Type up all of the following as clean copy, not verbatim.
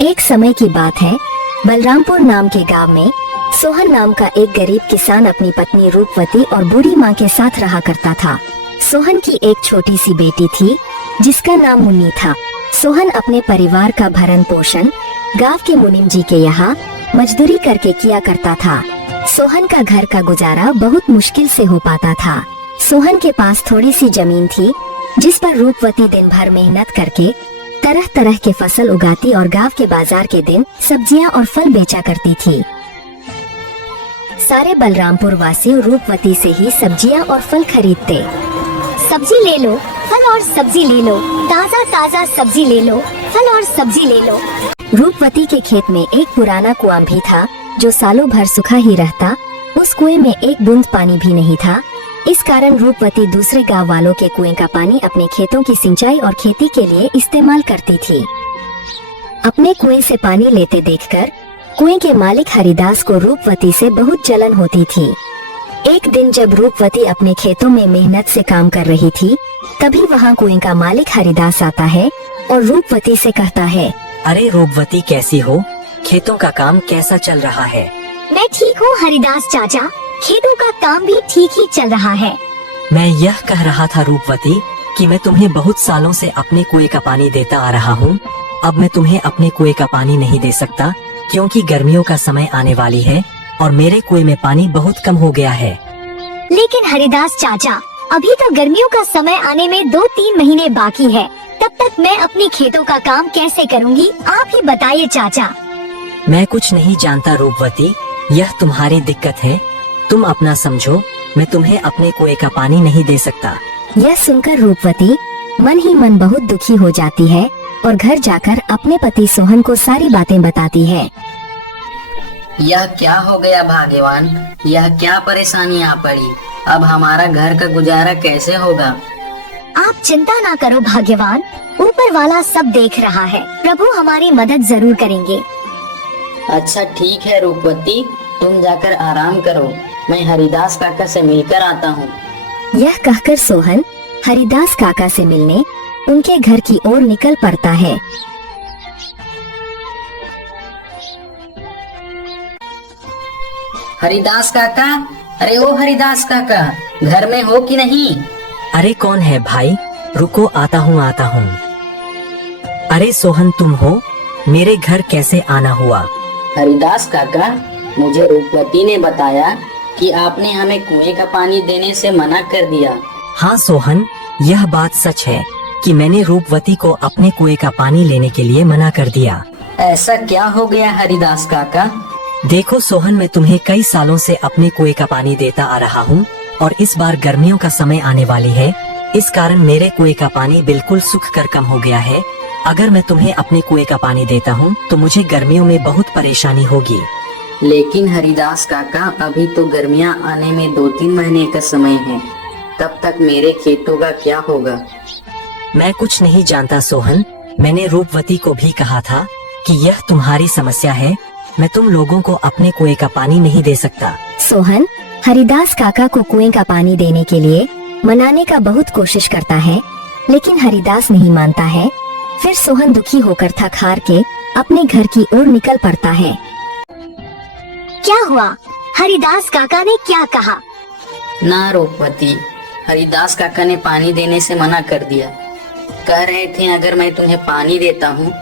एक समय की बात है, बलरामपुर नाम के गांव में सोहन नाम का एक गरीब किसान अपनी पत्नी रूपवती और बूढ़ी माँ के साथ रहा करता था। सोहन की एक छोटी सी बेटी थी जिसका नाम मुन्नी था। सोहन अपने परिवार का भरण पोषण गांव के मुनीम जी के यहाँ मजदूरी करके किया करता था। सोहन का घर का गुजारा बहुत मुश्किल से हो पाता था। सोहन के पास थोड़ी सी जमीन थी जिस पर रूपवती दिन भर मेहनत करके तरह तरह के फसल उगाती और गांव के बाजार के दिन सब्जियां और फल बेचा करती थी। सारे बलरामपुर वासी रूपवती से ही सब्जियां और फल खरीदते। सब्जी ले लो, फल और सब्जी ले लो, ताज़ा ताज़ा सब्जी ले लो, फल और सब्जी ले लो। रूपवती के खेत में एक पुराना कुआं भी था जो सालों भर सूखा ही रहता। उस कुएं में एक बूंद पानी भी नहीं था। इस कारण रूपवती दूसरे गांव वालों के कुएं का पानी अपने खेतों की सिंचाई और खेती के लिए इस्तेमाल करती थी। अपने कुएं से पानी लेते देखकर कुएं के मालिक हरिदास को रूपवती से बहुत जलन होती थी। एक दिन जब रूपवती अपने खेतों में मेहनत से काम कर रही थी, तभी वहां कुएं का मालिक हरिदास आता है और रूपवती से कहता है, अरे रूपवती कैसी हो? खेतों का काम कैसा चल रहा है? मैं ठीक हूँ हरिदास चाचा, खेतों का काम भी ठीक ही चल रहा है। मैं यह कह रहा था रूपवती कि मैं तुम्हें बहुत सालों से अपने कुएं का पानी देता आ रहा हूँ। अब मैं तुम्हें अपने कुएं का पानी नहीं दे सकता क्योंकि गर्मियों का समय आने वाली है और मेरे कुएं में पानी बहुत कम हो गया है। लेकिन हरिदास चाचा, अभी तो गर्मियों का समय आने में 2-3 महीने बाकी है। तब तक मैं अपने खेतों का काम कैसे करूँगी, आप ही बताइए चाचा। मैं कुछ नहीं जानता रूपवती, यह तुम्हारी दिक्कत है। तुम अपना समझो, मैं तुम्हें अपने कुएं का पानी नहीं दे सकता। यह सुनकर रूपवती मन ही मन बहुत दुखी हो जाती है और घर जाकर अपने पति सोहन को सारी बातें बताती है। यह क्या हो गया भाग्यवान, यह क्या परेशानी आ पड़ी? अब हमारा घर का गुजारा कैसे होगा? आप चिंता ना करो भाग्यवान, ऊपर वाला सब देख रहा है। प्रभु हमारी मदद जरूर करेंगे। अच्छा ठीक है रूपवती, तुम जाकर आराम करो, मैं हरिदास काका से मिलकर आता हूँ। यह कहकर सोहन हरिदास काका से मिलने उनके घर की ओर निकल पड़ता है। हरिदास काका, अरे ओ हरिदास काका, घर में हो कि नहीं? अरे कौन है भाई? रुको, आता हूँ। अरे सोहन तुम हो? मेरे घर कैसे आना हुआ? हरिदास काका, मुझे रूपवती ने बताया कि आपने हमें कुएं का पानी देने से मना कर दिया। हाँ सोहन, यह बात सच है कि मैंने रूपवती को अपने कुएं का पानी लेने के लिए मना कर दिया। ऐसा क्या हो गया हरिदास काका? देखो सोहन, मैं तुम्हें कई सालों से अपने कुएं का पानी देता आ रहा हूँ और इस बार गर्मियों का समय आने वाली है। इस कारण मेरे कुएं का पानी बिल्कुल सूख कर कम हो गया है। अगर मैं तुम्हें अपने कुएं का पानी देता हूँ तो मुझे गर्मियों में बहुत परेशानी होगी। लेकिन हरिदास काका, अभी तो गर्मियाँ आने में 2-3 महीने का समय है, तब तक मेरे खेतों का क्या होगा? मैं कुछ नहीं जानता सोहन, मैंने रूपवती को भी कहा था कि यह तुम्हारी समस्या है। मैं तुम लोगों को अपने कुएं का पानी नहीं दे सकता। सोहन हरिदास काका को कुएं का पानी देने के लिए मनाने का बहुत कोशिश करता है, लेकिन हरिदास नहीं मानता है। फिर सोहन दुखी होकर थक हार के अपने घर की ओर निकल पड़ता है। क्या हुआ? हरिदास काका ने क्या कहा? ना रूपवती, हरिदास काका ने पानी देने से मना कर दिया। कह रहे थे अगर मैं तुम्हें पानी देता हूँ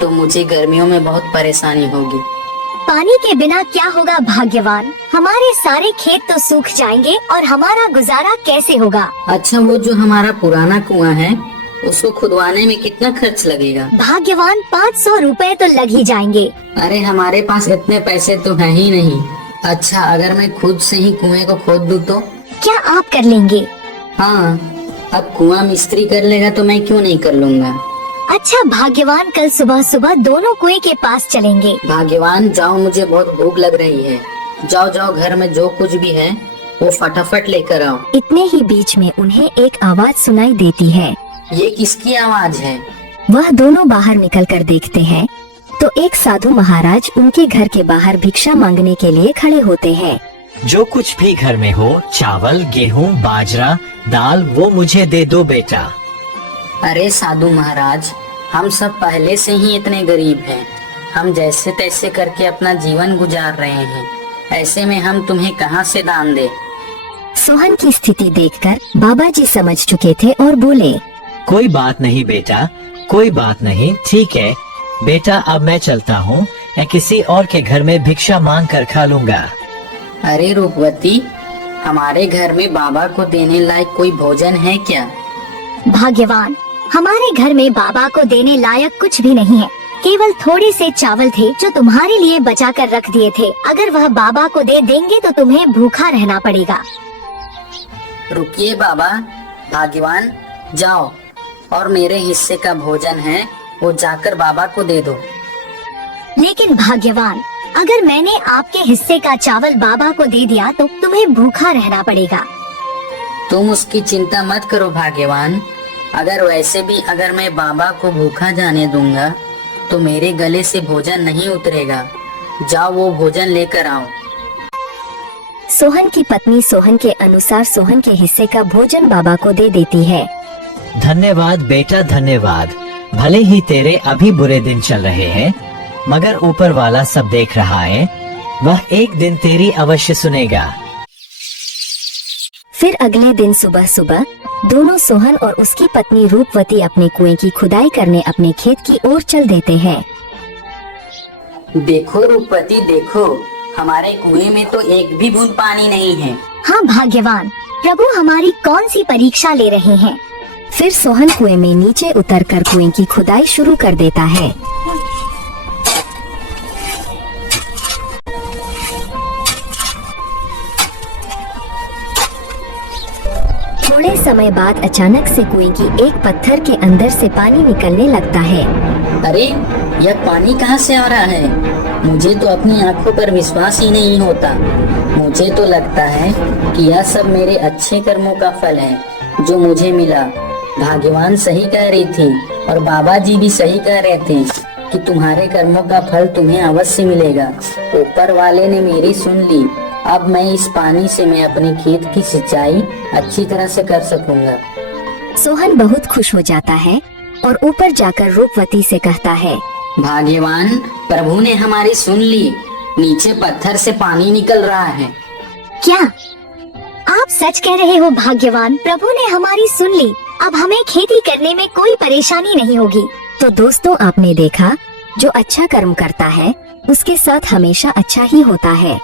तो मुझे गर्मियों में बहुत परेशानी होगी। पानी के बिना क्या होगा भाग्यवान? हमारे सारे खेत तो सूख जाएंगे और हमारा गुजारा कैसे होगा? अच्छा, वो जो हमारा पुराना कुआं है उसको खुदवाने में कितना खर्च लगेगा? भाग्यवान 500 रुपए तो लग ही जाएंगे। अरे हमारे पास इतने पैसे तो है ही नहीं। अच्छा, अगर मैं खुद से ही कुएं को खोद दूं तो? क्या आप कर लेंगे? हाँ, अब कुआं मिस्त्री कर लेगा तो मैं क्यों नहीं कर लूँगा। अच्छा भाग्यवान, कल सुबह सुबह दोनों कुएं के पास चलेंगे। भाग्यवान जाओ, मुझे बहुत भूख लग रही है। जाओ जाओ, घर में जो कुछ भी है वो फटाफट लेकर आओ। इतने ही बीच में उन्हें एक आवाज सुनाई देती है। ये किसकी आवाज है? वह दोनों बाहर निकलकर देखते हैं तो एक साधु महाराज उनके घर के बाहर भिक्षा मांगने के लिए खड़े होते हैं। जो कुछ भी घर में हो, चावल, गेहूं, बाजरा, दाल, वो मुझे दे दो बेटा। अरे साधु महाराज, हम सब पहले से ही इतने गरीब हैं, हम जैसे तैसे करके अपना जीवन गुजार रहे हैं, ऐसे में हम तुम्हें कहाँ से दान दे। सोहन की स्थिति देखकर बाबा जी समझ चुके थे और बोले, कोई बात नहीं बेटा, कोई बात नहीं, ठीक है बेटा, अब मैं चलता हूँ। मैं किसी और के घर में भिक्षा मांग कर खा लूंगा। अरे रूपवती, हमारे घर में बाबा को देने लायक कोई भोजन है क्या? भाग्यवान, हमारे घर में बाबा को देने लायक कुछ भी नहीं है। केवल थोड़े से चावल थे जो तुम्हारे लिए बचा कर रख दिए थे। अगर वह बाबा को दे देंगे तो तुम्हें भूखा रहना पड़ेगा। रुकिए बाबा, भाग्यवान जाओ और मेरे हिस्से का भोजन है वो जाकर बाबा को दे दो। लेकिन भाग्यवान, अगर मैंने आपके हिस्से का चावल बाबा को दे दिया तो तुम्हें भूखा रहना पड़ेगा। तुम उसकी चिंता मत करो भाग्यवान। अगर वैसे भी अगर मैं बाबा को भूखा जाने दूंगा तो मेरे गले से भोजन नहीं उतरेगा। जाओ वो भोजन लेकर आओ। सोहन की पत्नी सोहन के अनुसार सोहन के हिस्से का भोजन बाबा को दे देती है। धन्यवाद बेटा, धन्यवाद। भले ही तेरे अभी बुरे दिन चल रहे हैं, मगर ऊपर वाला सब देख रहा है। वह एक दिन तेरी अवश्य सुनेगा। फिर अगले दिन सुबह सुबह दोनों सोहन और उसकी पत्नी रूपवती अपने कुएं की खुदाई करने अपने खेत की ओर चल देते हैं। देखो रूपवती देखो, हमारे कुएं में तो एक भी बूंद पानी नहीं है। हाँ भाग्यवान, प्रभु हमारी कौन सी परीक्षा ले रहे हैं। फिर सोहन कुएं में नीचे उतरकर कुएं की खुदाई शुरू कर देता है। थोड़े समय बाद अचानक से कुएं की एक पत्थर के अंदर से पानी निकलने लगता है। अरे यह पानी कहाँ से आ रहा है? मुझे तो अपनी आंखों पर विश्वास ही नहीं होता। मुझे तो लगता है कि यह सब मेरे अच्छे कर्मों का फल है जो मुझे मिला। भाग्यवान सही कह रही थी और बाबा जी भी सही कह रहे थे कि तुम्हारे कर्मों का फल तुम्हें अवश्य मिलेगा। ऊपर वाले ने मेरी सुन ली। अब मैं इस पानी से मैं अपने खेत की सिंचाई अच्छी तरह से कर सकूंगा। सोहन बहुत खुश हो जाता है और ऊपर जाकर रूपवती से कहता है, भाग्यवान, प्रभु ने हमारी सुन ली। नीचे पत्थर से पानी निकल रहा है। क्या आप सच कह रहे हो भाग्यवान? प्रभु ने हमारी सुन ली। अब हमें खेती करने में कोई परेशानी नहीं होगी। तो दोस्तों, आपने देखा जो अच्छा कर्म करता है उसके साथ हमेशा अच्छा ही होता है।